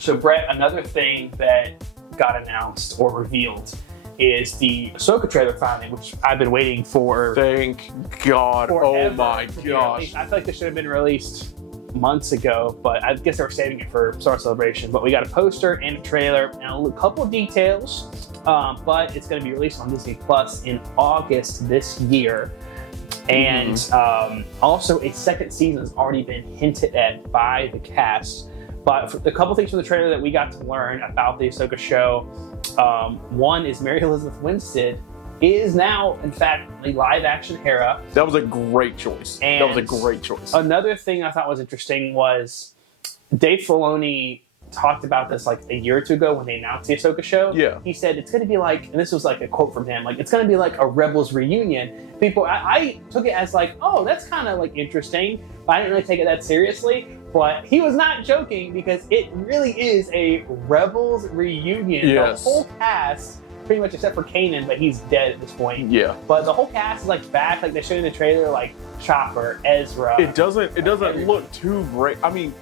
So Brett, another thing that got announced or revealed is the Ahsoka trailer finally, which I've been waiting for. Thank God. Forever. Oh my gosh. I feel like this should have been released months ago, but I guess they were saving it for Star Celebration. But we got a poster and a trailer and a couple of details. But it's going to be released on Disney Plus in August this year. And also a second season has already been hinted at by the cast. But a couple things from the trailer that we got to learn about the Ahsoka show. One is Mary Elizabeth Winstead is now, in fact, a live-action Hera. That was a great choice. And that was a great choice. Another thing I thought was interesting was Dave Filoni talked about this like a year or two ago when they announced the Ahsoka show. Yeah. He said it's going to be like, and this was like a quote from him, like it's going to be like a Rebels reunion. People, I took it as like, oh, that's kind of like interesting. But I didn't really take it that seriously. But he was not joking because it really is a Rebels reunion. Yes. The whole cast, pretty much except for Kanan, but he's dead at this point. Yeah. But the whole cast is like back, like they showed in the trailer, like Chopper, Ezra. It doesn't look too great. I mean,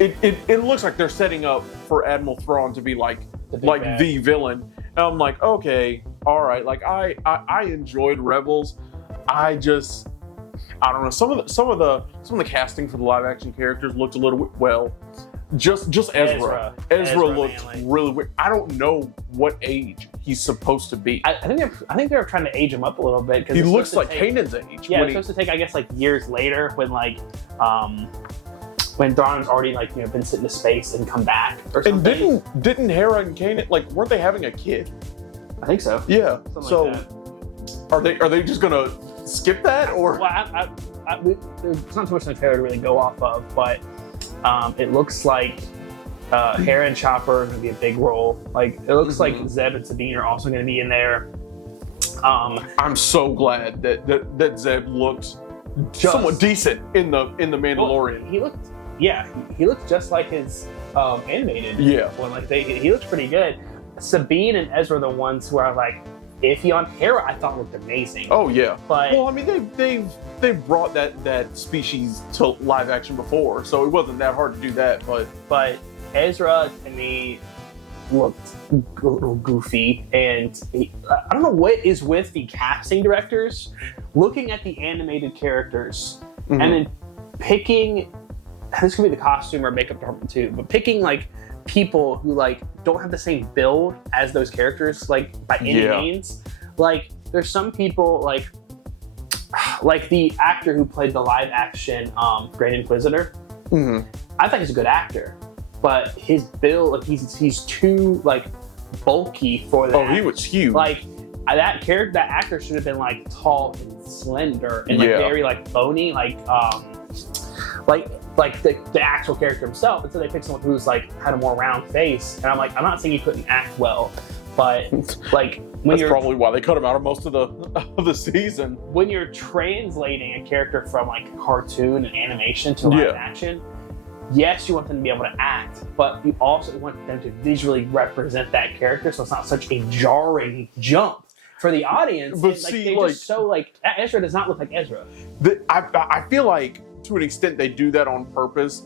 it looks like they're setting up for Admiral Thrawn to be like the villain. And I'm like, okay, all right. Like I enjoyed Rebels. I don't know. Some of the casting for the live action characters looked a little just Ezra. Ezra looked really weird. I don't know what age he's supposed to be. I think they're trying to age him up a little bit because he looks like Kanan's age. Yeah, it's supposed to take I guess like years later when Thrawn's already been sent into space and come back or something. And didn't Hera and Kanan weren't they having a kid? I think so. Yeah. Something So like are they just gonna skip that or? Well, there's not too much in the trailer to really go off of, but it looks like Hera and Chopper are going to be a big role. Like it looks like Zeb and Sabine are also going to be in there. I'm so glad that Zeb looked somewhat decent in the Mandalorian. Well, he looked just like his animated one. Like he looks pretty good. Sabine and Ezra are the ones who are like iffy on. Hera I thought looked amazing. Oh yeah, but well I mean they've brought that species to live action before, so it wasn't that hard to do that. But Ezra to me looked a little goofy, and I don't know what is with the casting directors looking at the animated characters and then picking. This could be the costume or makeup department too, but picking people who don't have the same build as those characters by any means. There's some people like the actor who played the live action Grand Inquisitor. I think he's a good actor, but his build he's too bulky for that. Oh, he was huge. That actor should have been tall and slender and very bony, like the actual character himself. Until they picked someone who's had a more round face, and I'm not saying he couldn't act well, but that's probably why they cut him out of most of the season. When you're translating a character from cartoon and animation to live action, yes, you want them to be able to act, but you also want them to visually represent that character, so it's not such a jarring jump for the audience. But and, Ezra does not look like Ezra. I feel like to an extent they do that on purpose,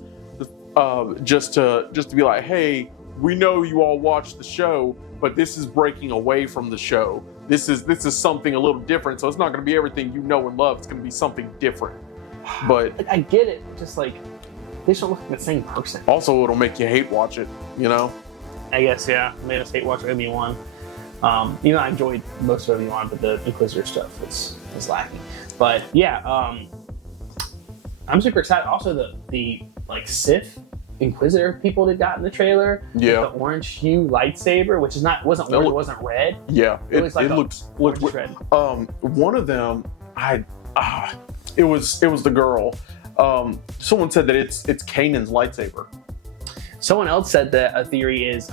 just to be like, hey, we know you all watch the show, but this is breaking away from the show. This is something a little different, so it's not going to be everything you know and love. It's going to be something different. But I get it, just they just don't look like the same person. Also, it'll make you hate watch it, I guess, yeah. Made us hate watch Obi-Wan. I enjoyed most of Obi-Wan, but the Inquisitor stuff was lacking. But yeah, I'm super excited. Also, the Sith Inquisitor people that got in the trailer. Yeah. The orange hue lightsaber, which wasn't orange, it wasn't red. Yeah. It was looked red. One of them, it was the girl. Someone said that it's Kanan's lightsaber. Someone else said that a theory is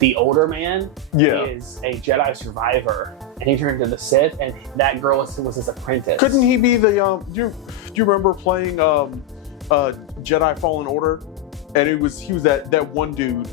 the older man is a Jedi survivor, and he turned into the Sith, and that girl was his apprentice. Couldn't he be the? Do you remember playing Jedi Fallen Order? And he was that one dude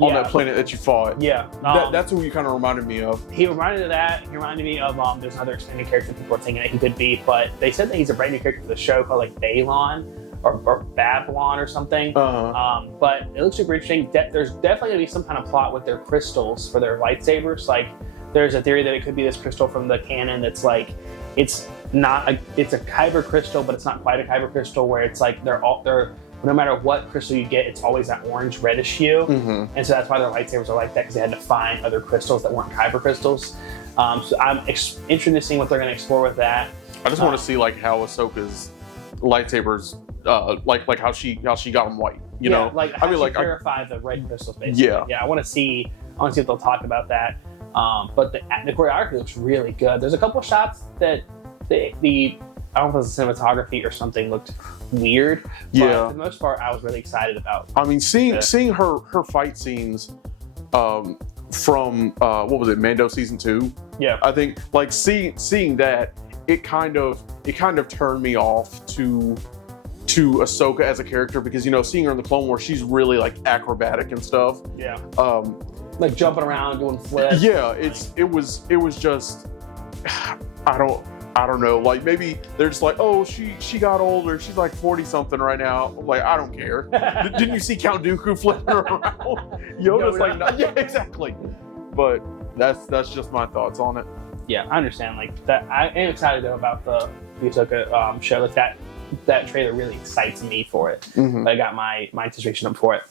on that planet that you fought. Yeah, that's who he kind of reminded me of. He reminded me of that. He reminded me of there's another expanded character people are thinking that he could be, but they said that he's a brand new character for the show called Balon. or Babylon or something. But it looks super interesting. There's definitely gonna be some kind of plot with their crystals for their lightsabers. Like, there's a theory that it could be this crystal from the canon that's like, it's a kyber crystal, but it's not quite a kyber crystal, where it's like they're no matter what crystal you get, it's always that orange reddish hue. And so that's why their lightsabers are like that, because they had to find other crystals that weren't kyber crystals. So I'm interested in seeing what they're going to explore with that. I just want to see like how Ahsoka's lightsabers, like how she got them white. You know, like how she purify the red crystals, basically. Yeah, I want to see what they'll talk about that. But the choreography looks really good. There's a couple shots that the I don't know if it was cinematography or something looked weird. But for the most part, I was really excited about. I mean, seeing her fight scenes from what was it, Mando season 2? Yeah, I think like seeing that, it kind of turned me off to Ahsoka as a character, because seeing her in the Clone Wars, she's really like acrobatic and stuff. Yeah. Like jumping around, doing flips. Yeah, it was just I don't know. Like, maybe they're just like, oh, she got older. She's like 40 something right now. Like, I don't care. Didn't you see Count Dooku flipping around? Yoda's like, no, yeah, exactly. But that's just my thoughts on it. Yeah, I understand. Like that, I am excited though about the Ahsoka show. Like that trailer really excites me for it. I got my anticipation up for it.